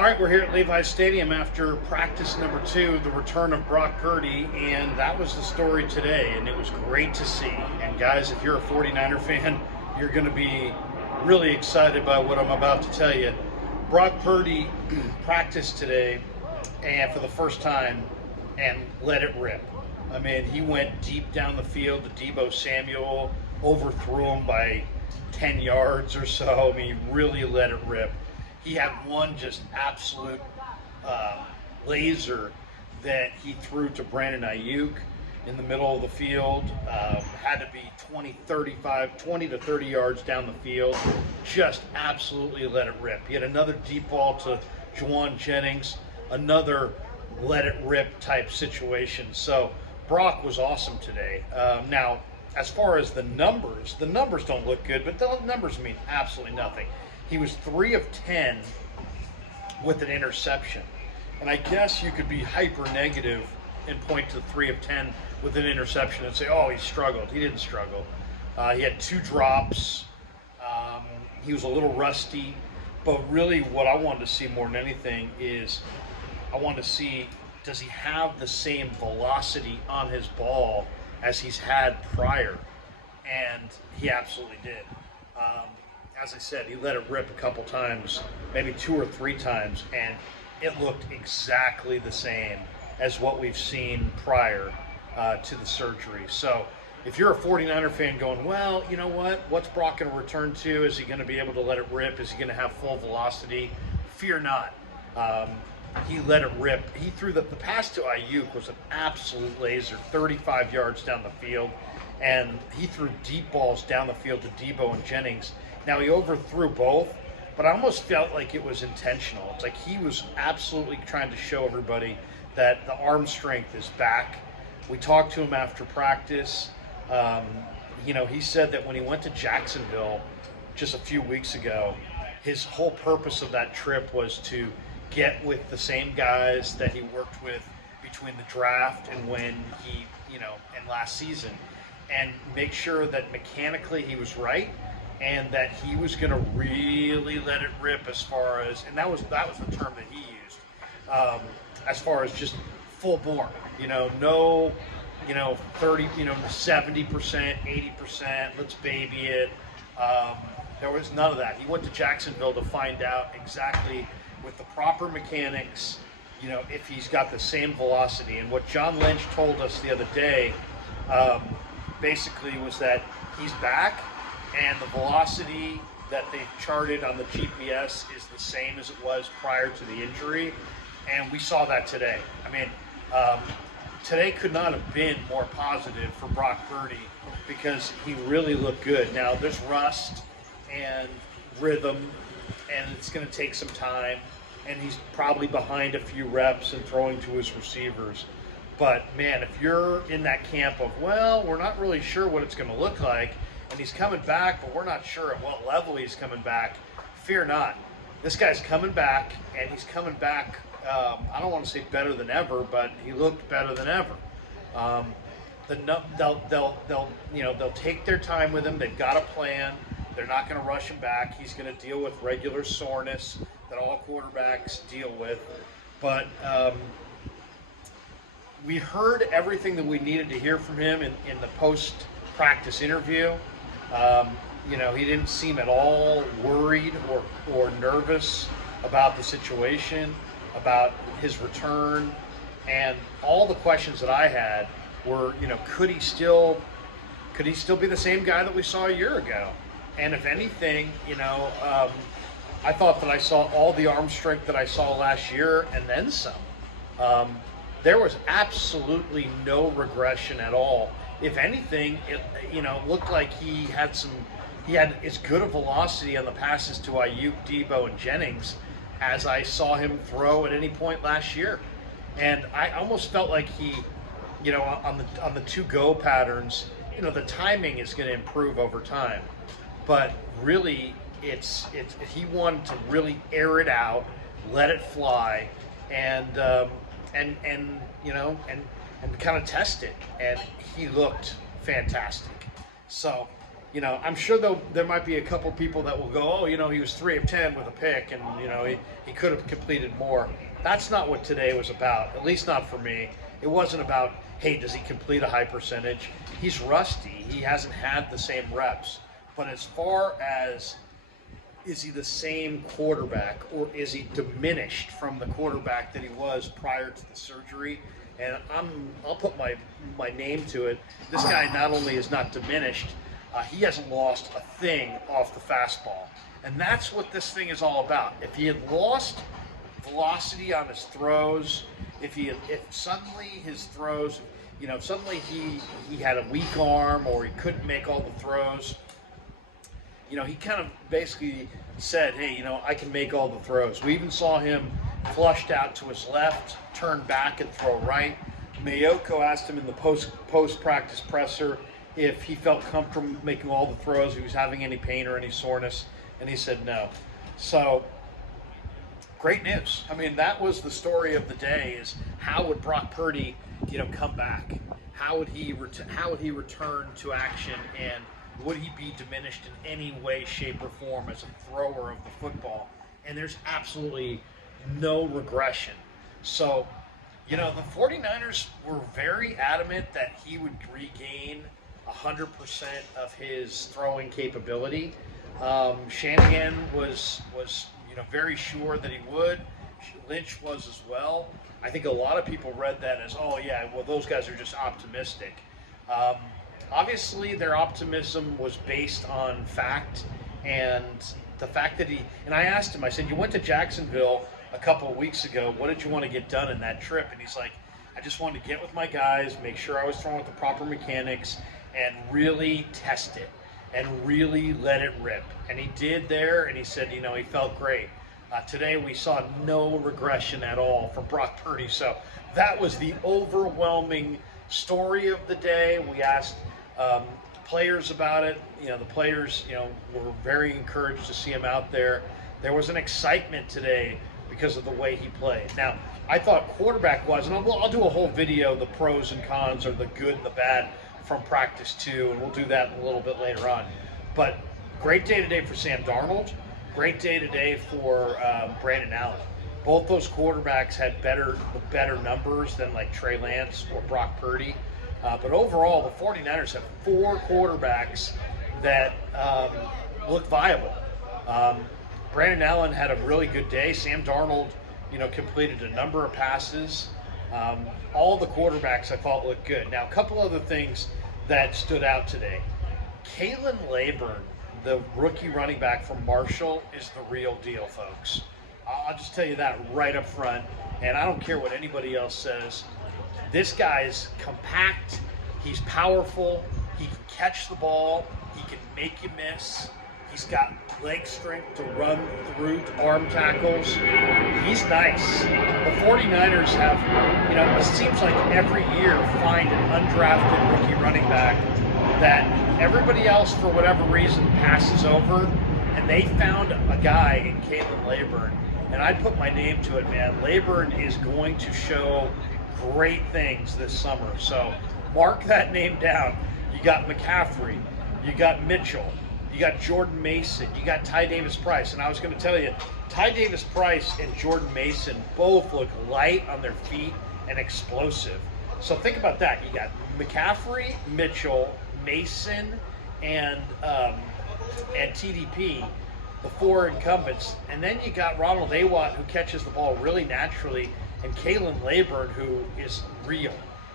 All right, we're here at Levi's Stadium after practice number 2, the return of Brock Purdy, and that was the story today, and it was great to see. And guys, if you're a 49er fan, you're going to be really excited by what I'm about to tell you. Brock Purdy practiced today, and for the first time, and let it rip. I mean, he went deep down the field to Deebo Samuel, overthrew him by 10 yards or so. I mean, he really let it rip. He had one just absolute laser that he threw to Brandon Ayuk in the middle of the field. Had to be 20 to 30 yards down the field. Just absolutely let it rip. He had another deep ball to Juwan Jennings, another let it rip type situation. So Brock was awesome today. Now, as far as the numbers don't look good, but the numbers mean absolutely nothing. He was 3 of 10 with an interception. And I guess you could be hyper negative and point to 3 of 10 with an interception and say, oh, he struggled. He didn't struggle. He had 2 drops. He was a little rusty. But really what I wanted to see more than anything is I wanted to see, does he have the same velocity on his ball as he's had prior? And he absolutely did. As I said, he let it rip a couple times, maybe 2 or 3 times, and it looked exactly the same as what we've seen prior to the surgery. So if you're a 49er fan going, well, you know what? What's Brock going to return to? Is he going to be able to let it rip? Is he going to have full velocity? Fear not. He let it rip. He threw the pass to Ayuk was an absolute laser, 35 yards down the field, and he threw deep balls down the field to Deebo and Jennings. Now, he overthrew both, but I almost felt like it was intentional. It's like he was absolutely trying to show everybody that the arm strength is back. We talked to him after practice. He said that when he went to Jacksonville just a few weeks ago, his whole purpose of that trip was to get with the same guys that he worked with between the draft and when he, and last season, and make sure that mechanically he was right, and that he was going to really let it rip as far as, and that was the term that he used, as far as just full bore, no, 30, 70%, 80%, let's baby it. There was none of that. He went to Jacksonville to find out exactly with the proper mechanics, if he's got the same velocity. And what John Lynch told us the other day, basically was that he's back, and the velocity that they've charted on the GPS is the same as it was prior to the injury, and we saw that today. I mean, today could not have been more positive for Brock Purdy because he really looked good. Now, there's rust and rhythm, and it's going to take some time, and he's probably behind a few reps and throwing to his receivers. But, man, if you're in that camp of, well, we're not really sure what it's going to look like, and he's coming back, but we're not sure at what level he's coming back, fear not. This guy's coming back, and he's coming back, I don't want to say better than ever, but he looked better than ever. They'll take their time with him. They've got a plan. They're not going to rush him back. He's going to deal with regular soreness that all quarterbacks deal with. But we heard everything that we needed to hear from him in the post-practice interview. He didn't seem at all worried or nervous about the situation, about his return. And all the questions that I had were, could he still be the same guy that we saw a year ago? And if anything, I thought that I saw all the arm strength that I saw last year and then some. There was absolutely no regression at all. If anything, it looked like he had as good a velocity on the passes to Ayuk, Deebo, and Jennings as I saw him throw at any point last year. And I almost felt like he, on the to-go patterns, the timing is going to improve over time. But really, it's he wanted to really air it out, let it fly, and kind of test it. And he looked fantastic. So I'm sure though there might be a couple people that will go, oh, he was 3 of 10 with a pick, and he could have completed more. That's not what today was about. At least not for me. It wasn't about, hey, does he complete a high percentage? He's rusty. He hasn't had the same reps. But as far as is he the same quarterback, or is he diminished from the quarterback that he was prior to the surgery? And I'll put my name to it. This guy not only is not diminished, he hasn't lost a thing off the fastball. And that's what this thing is all about. If he had lost velocity on his throws, if suddenly his throws, suddenly he had a weak arm, or he couldn't make all the throws, he kind of basically said, hey, I can make all the throws. We even saw him flushed out to his left, turn back and throw right. Mayoko asked him in the post-practice presser if he felt comfortable making all the throws, if he was having any pain or any soreness, and he said no. So, great news. I mean, that was the story of the day, is how would Brock Purdy, come back? How would he return to action, and would he be diminished in any way, shape, or form as a thrower of the football? And there's absolutely no regression. So, the 49ers were very adamant that he would regain 100% of his throwing capability. Shanahan was very sure that he would. Lynch was as well. I think a lot of people read that as, oh yeah, well, those guys are just optimistic. Obviously, their optimism was based on fact, and the fact that and I asked him, I said, you went to Jacksonville a couple of weeks ago. What did you want to get done in that trip? And he's like, I just wanted to get with my guys, make sure I was throwing with the proper mechanics, and really test it, and really let it rip. And he did there, and he said, he felt great. Today we saw no regression at all from Brock Purdy. So that was the overwhelming story of the day. We asked players about it. The players, were very encouraged to see him out there. There was an excitement today because of the way he played. Now, I thought quarterback-wise, and I'll do a whole video, the pros and cons, or the good and the bad from practice too, and we'll do that a little bit later on. But great day today for Sam Darnold. Great day today for Brandon Allen. Both those quarterbacks had better numbers than like Trey Lance or Brock Purdy. But overall, the 49ers have 4 quarterbacks that look viable. Brandon Allen had a really good day. Sam Darnold, completed a number of passes. All the quarterbacks I thought looked good. Now, a couple other things that stood out today. Kalen Laburn, the rookie running back from Marshall, is the real deal, folks. I'll just tell you that right up front, and I don't care what anybody else says. This guy's compact, he's powerful, he can catch the ball, he can make you miss, he's got leg strength to run through arm tackles. He's nice. The 49ers have, it seems like every year find an undrafted rookie running back that everybody else, for whatever reason, passes over, and they found a guy in Kalen Laburn, and I put my name to it, man. Laburn is going to show great things this summer, so mark that name down. You got McCaffrey, you got Mitchell, you got Jordan Mason, you got Ty Davis-Price, and I was going to tell you, Ty Davis-Price and Jordan Mason both look light on their feet and explosive. So think about that. You got McCaffrey, Mitchell, Mason, and TDP, the 4 incumbents, and then you got Ronald Awatt, who catches the ball really naturally, and Kalen Laburn, who is real.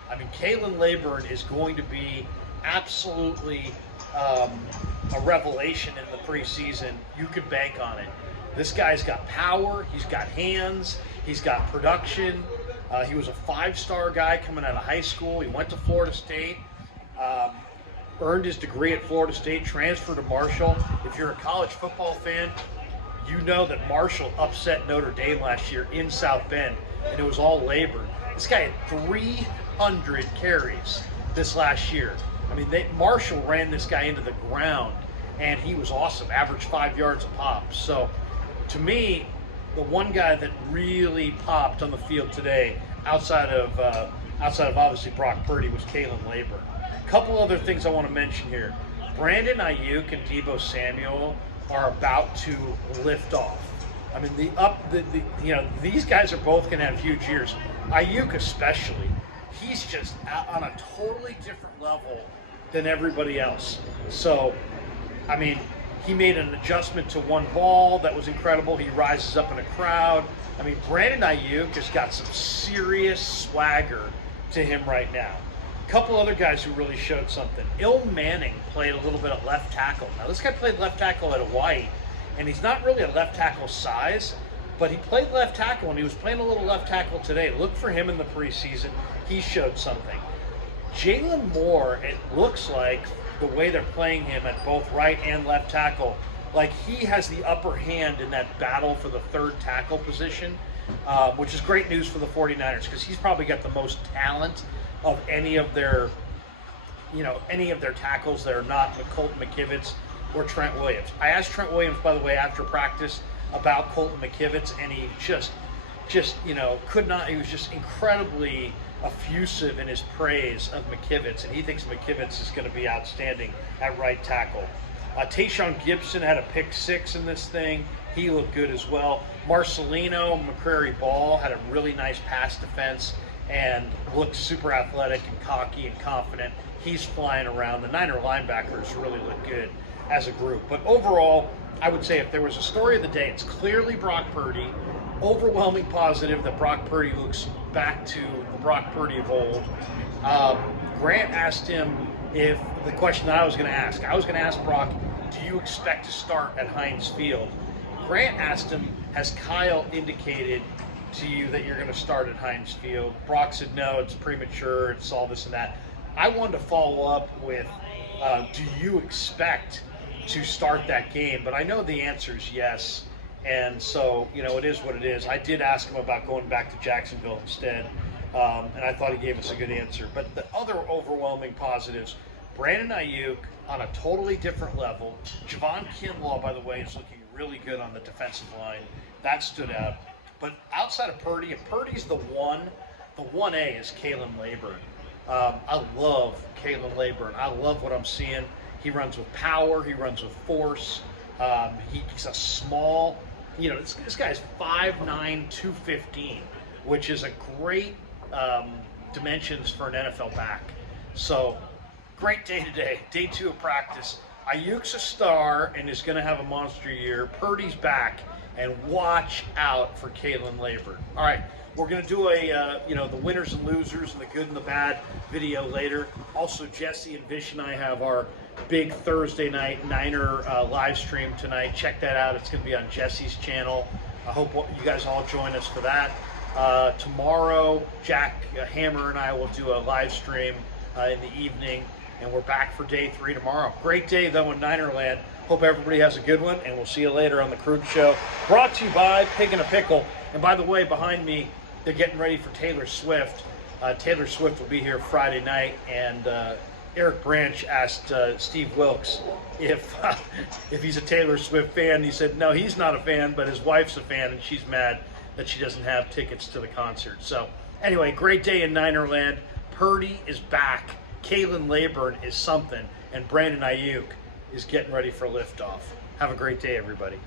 I mean, Kalen Laburn is going to be absolutely a revelation in the preseason. You could bank on it. This guy's got power, he's got hands, he's got production. He was a 5-star guy coming out of high school. He went to Florida State, earned his degree at Florida State, transferred to Marshall. If you're a college football fan, you know that Marshall upset Notre Dame last year in South Bend, and it was all Laburn. This guy had 300 carries this last year. I mean, Marshall ran this guy into the ground, and he was awesome, averaged 5 yards a pop. So, to me, the one guy that really popped on the field today, outside of obviously Brock Purdy, was Kalen Laburn. A couple other things I want to mention here. Brandon Ayuk and Deebo Samuel are about to lift off. I mean, these guys are both going to have huge years. Ayuk especially, he's just on a totally different level than everybody else. So, I mean, he made an adjustment to one ball that was incredible. He rises up in a crowd. I mean, Brandon Ayuk has got some serious swagger to him right now. A couple other guys who really showed something. Il Manning played a little bit of left tackle. Now, this guy played left tackle at Hawaii, and he's not really a left tackle size, but he played left tackle, and he was playing a little left tackle today. Look for him in the preseason. He showed something. Jalen Moore, it looks like, the way they're playing him at both right and left tackle, like he has the upper hand in that battle for the third tackle position, which is great news for the 49ers because he's probably got the most talent of any of their tackles that are not Colton McKivitz or Trent Williams. I asked Trent Williams, by the way, after practice about Colton McKivitz, and he just could not. He was just incredibly effusive in his praise of McKivitz, and he thinks McKivitz is going to be outstanding at right tackle. Tayshaun Gibson had a pick 6 in this thing. He looked good as well. Marcelino McCrary Ball had a really nice pass defense and looked super athletic and cocky and confident. He's flying around. The Niner linebackers really look good as a group. But overall, I would say if there was a story of the day, it's clearly Brock Purdy. Overwhelming positive that Brock Purdy looks back to the Brock Purdy of old. Grant asked him if the question that I was going to ask. I was going to ask Brock, do you expect to start at Heinz Field? Grant asked him, has Kyle indicated to you that you're going to start at Heinz Field? Brock said, no, it's premature, it's all this and that. I wanted to follow up with, do you expect to start that game? But I know the answer is yes. And so, it is what it is. I did ask him about going back to Jacksonville instead, and I thought he gave us a good answer. But the other overwhelming positives, Brandon Ayuk on a totally different level. Javon Kinlaw, by the way, is looking really good on the defensive line. That stood out. But outside of Purdy, if Purdy's the 1A is Kalen Laburn. I love Kalen Laburn. I love what I'm seeing. He runs with power. He runs with force. He's a small, this guy's 5'9", 215, which is a great dimensions for an NFL back. So, great day today. Day 2 of practice. Ayuk's a star and is going to have a monster year. Purdy's back, and watch out for Kalen Laburn. All right, we're going to do a, the winners and losers and the good and the bad video later. Also, Jesse and Vish and I have our big Thursday night Niner live stream tonight. Check that out. It's going to be on Jesse's channel. I hope you guys all join us for that. Tomorrow, Jack Hammer and I will do a live stream in the evening, and we're back for day 3 tomorrow. Great day, though, in Ninerland. Hope everybody has a good one, and we'll see you later on the Krueger Show. Brought to you by Pig and a Pickle. And by the way, behind me, they're getting ready for Taylor Swift. Taylor Swift will be here Friday night, and Eric Branch asked Steve Wilkes if he's a Taylor Swift fan. He said, no, he's not a fan, but his wife's a fan, and she's mad that she doesn't have tickets to the concert. So anyway, great day in Ninerland. Purdy is back. Kalen Laburn is something, and Brandon Ayuk is getting ready for liftoff. Have a great day, everybody.